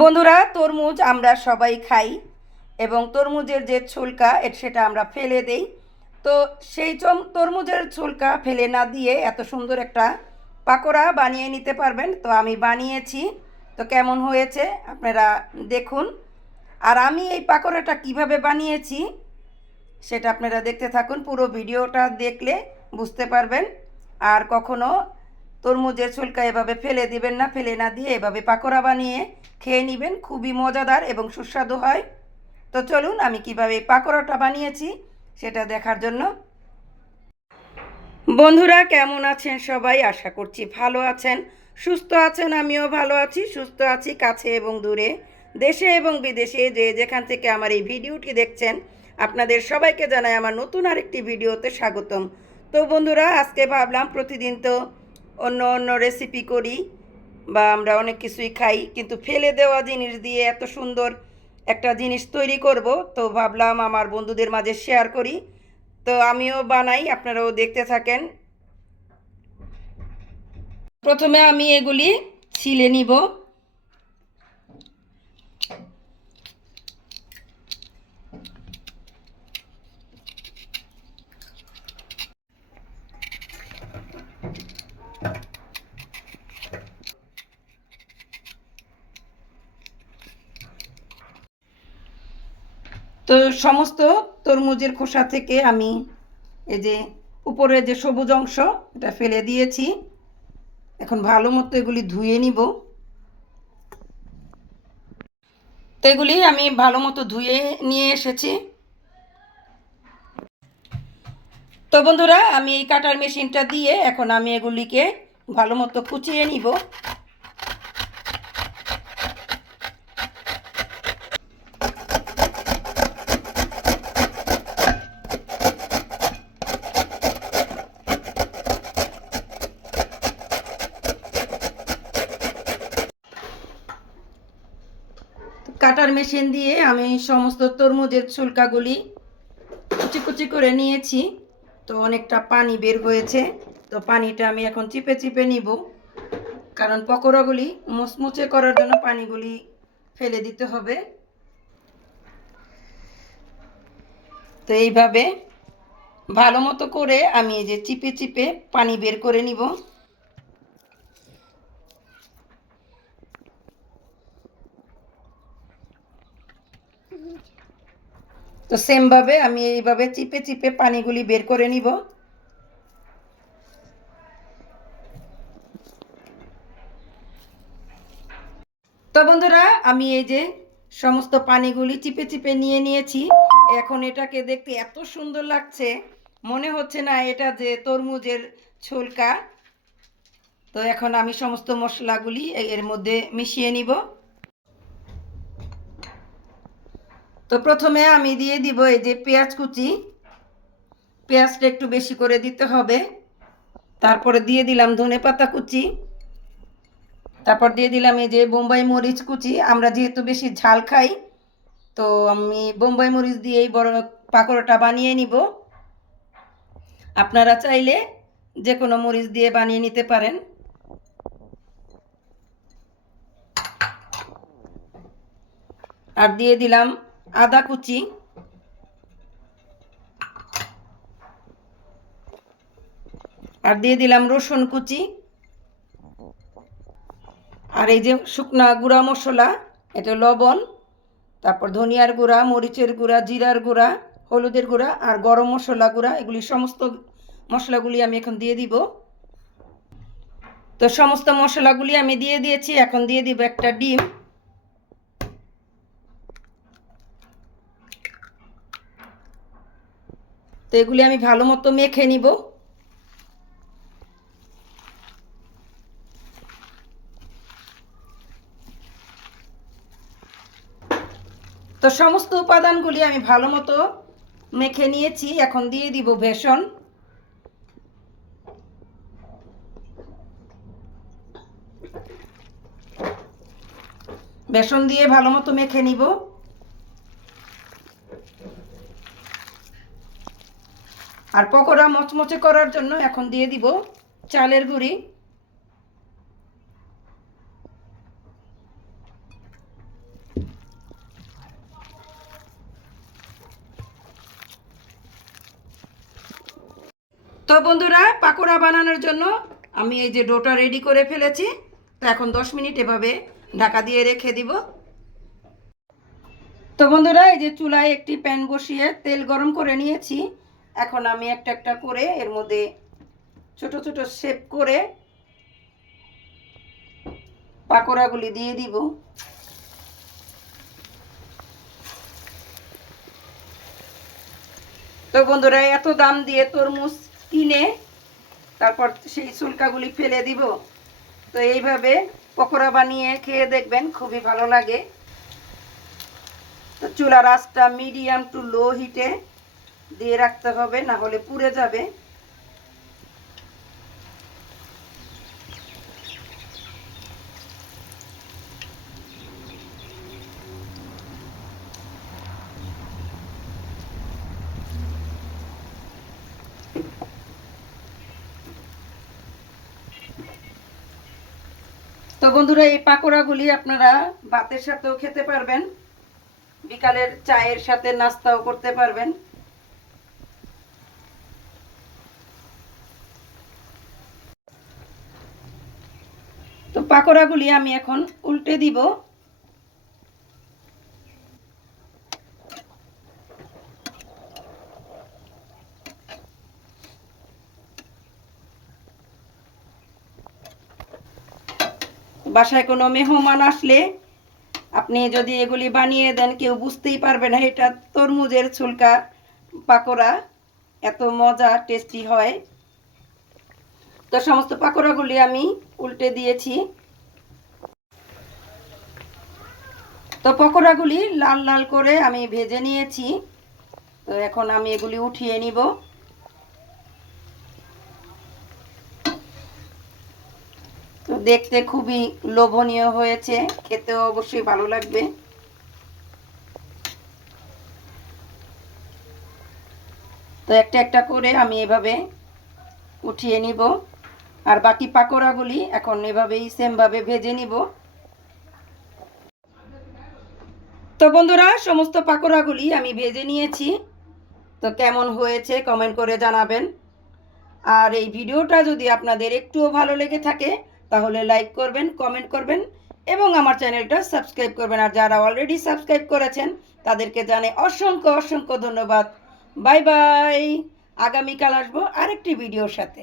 বন্ধুরা, তরমুজ আমরা সবাই খাই এবং তরমুজের যে ছুলকা সেটা আমরা ফেলে দেই। তো সেই চম তরমুজের ছুলকা ফেলে না দিয়ে এত সুন্দর একটা পাকোড়া বানিয়ে নিতে পারবেন। তো আমি বানিয়েছি। তো কেমন হয়েছে আপনারা দেখুন। আর আমি এই পাকোড়াটা কীভাবে বানিয়েছি সেটা আপনারা দেখতে থাকুন। পুরো ভিডিওটা দেখলে বুঝতে পারবেন। আর কখনো তরমুজের ছুলকা এভাবে ফেলে দিবেন না, ফেলে না দিয়ে এভাবে পাকোড়া বানিয়ে খেয়ে নেবেন, খুবই মজাদার এবং সুস্বাদু হয়। তো চলুন, আমি কীভাবে পাকোড়াটা বানিয়েছি সেটা দেখার জন্য। বন্ধুরা, কেমন আছেন সবাই? আশা করছি ভালো আছেন। সুস্থ আছেন? আমিও ভালো আছি। সুস্থ আছি কাছে এবং দূরে। দেশে এবং বিদেশে যে যেখান থেকে আমার এই ভিডিওটি দেখছেন, আপনাদের সবাইকে জানাই আমার নতুন আরেকটি ভিডিওতে স্বাগতম। তো বন্ধুরা, আজকে ভাবলাম প্রতিদিন তো অন্য অন্য রেসিপি করি। বা আমরা অনেক কিছুই খাই, কিন্তু ফেলে দেওয়া জিনিস দিয়ে এত সুন্দর একটা জিনিস তৈরি করব। তো ভাবলাম আমার বন্ধুদের মাঝে শেয়ার করি। তো আমিও বানাই, আপনারাও দেখতে থাকেন। প্রথমে আমি এগুলি ছিলে নিব। তো সমস্ত তরমুজের খোসা থেকে আমি এই যে উপরে যে সবুজ অংশ, এটা ফেলে দিয়েছি। এখন ভালো মতো এগুলি ধুয়ে নিব। তো এগুলি আমি ভালো মতো ধুয়ে নিয়ে এসেছি। তো বন্ধুরা, আমি এই কাটার মেশিনটা দিয়ে এখন আমি এগুলিকে ভালো মতো কুচিয়ে নিব। কাটার মেশিন দিয়ে আমি সমস্ত তরমুজের ছুলকাগুলি কুচি কুচি করে নিয়েছি। তো অনেকটা পানি বের হয়েছে। তো পানিটা আমি এখন চিপে চিপে নিব। কারণ পকোড়াগুলি মুচমুচে করার জন্য পানিগুলি ফেলে দিতে হবে। তো এইভাবে ভালো মতো করে আমি এই যে চিপে চিপে পানি বের করে নিব। তো সেমভাবে আমি এইভাবে চিপে চিপে পানিগুলি বের করে নিব। তো বন্ধুরা, আমি এই যে সমস্ত পানিগুলি চিপে চিপে নিয়ে নিয়েছি। এখন এটাকে দেখতে এত সুন্দর লাগছে, মনে হচ্ছে না এটা যে তরমুজের ছুলকা। তো এখন আমি সমস্ত মশলাগুলি এর মধ্যে মিশিয়ে নিব। তো প্রথমে আমি দিয়ে দিব এই যে পেঁয়াজ কুচি। পেঁয়াজটা একটু বেশি করে দিতে হবে। তারপরে দিয়ে দিলাম ধনে পাতা কুচি। তারপর দিয়ে দিলাম এই যে বোম্বাই মরিচ কুচি। আমরা যেহেতু বেশি ঝাল খাই, তো আমি বোম্বাই মরিচ দিয়ে এই বড় পাকোড়াটা বানিয়ে নিব। আপনারা চাইলে যে কোনো মরিচ দিয়ে বানিয়ে নিতে পারেন। আর দিয়ে দিলাম আদা কুচি। আর দিয়ে দিলাম রসুন কুচি। আর এই যে শুকনা গুঁড়া মশলা, এটা লবণ, তারপর ধনিয়ার গুঁড়া, মরিচের গুঁড়া, জিরার গুঁড়া, হলুদের গুঁড়া আর গরম মশলা গুঁড়া, এগুলি সমস্ত মশলাগুলি আমি এখন দিয়ে দিব। তো সমস্ত মশলাগুলি আমি দিয়ে দিয়েছি, এখন দিয়ে দিব একটা ডিম। তো এগুলি আমি ভালো মতো মেখে নিব। তো সমস্ত উপাদানগুলি আমি ভালো মতো মেখে নিয়েছি, এখন দিয়ে দিব বেসন বেসন দিয়ে ভালো মতো মেখে নিব। আর পকোড়া মচমচে করার জন্য এখন দিয়ে দিব চালের গুঁড়ি। তো বন্ধুরা, পাকোড়া বানানোর জন্য আমি এই যে ডোটা রেডি করে ফেলেছি। তো এখন 10 মিনিট এভাবে ঢাকা দিয়ে রেখে দিব। তো বন্ধুরা, এই যে চুলায় একটি প্যান বসিয়ে তেল গরম করে নিয়েছি। এখন আমি একটা একটা করে এর মধ্যে ছোট ছোট শেপ করে পাকোড়াগুলি দিয়ে দিব। তো বন্ধুরা, এত দাম দিয়ে তরমুজ কিনে তারপর সেই চুলকাগুলি ফেলে দিব। তো এইভাবে পকোড়া বানিয়ে খেয়ে দেখবেন, খুবই ভালো লাগে। তো চুলার আঁচটা মিডিয়াম টু লো হিটে দিয়ে রাখতে হবে, না হলে পুড়ে যাবে। তো বন্ধুরা, এই পাকোড়াগুলি আপনারা ভাতের সাথেও খেতে পারবেন। বিকালের চায়ের সাথে নাস্তাও করতে পারবেন। পাকোড়াগুলি আমি এখন উল্টে দিব। বাসায় কোনো মেহমান আসলে আপনি যদি এগুলি বানিয়ে দেন, কেউ বুঝতেই পারবে না এটা তরমুজের ছুলকা পাকোড়া। এত মজা টেস্টি হয়। তো সমস্ত পাকোড়াগুলি আমি উল্টে দিয়েছি। তো পকোড়াগুলি লাল লাল করে আমি ভেজে নিয়েছি। তো এখন আমি এগুলি উঠিয়ে নিব। তো দেখতে খুবই লোভনীয় হয়েছে, খেতেও অবশ্যই ভালো লাগবে। তো একটা একটা করে আমি এভাবে উঠিয়ে নিব। আর বাকি পাকোড়াগুলি এখন এভাবেই সেমভাবে ভেজে নিব। তো বন্ধুরা, সমস্ত পাকোড়াগুলি আমি ভেজে নিয়েছি। তো কেমন হয়েছে কমেন্ট করে জানাবেন। আর এই ভিডিওটা যদি আপনাদের একটুও ভালো লেগে থাকে, তাহলে লাইক করবেন কমেন্ট করবেন এবং আমার চ্যানেলটা সাবস্ক্রাইব করবেন। আর যারা অলরেডি সাবস্ক্রাইব করেছেন, তাদেরকে জানে অসংখ্য অসংখ্য ধন্যবাদ। বাই বাই আগামীকাল আসব আরেকটি ভিডিওর সাথে.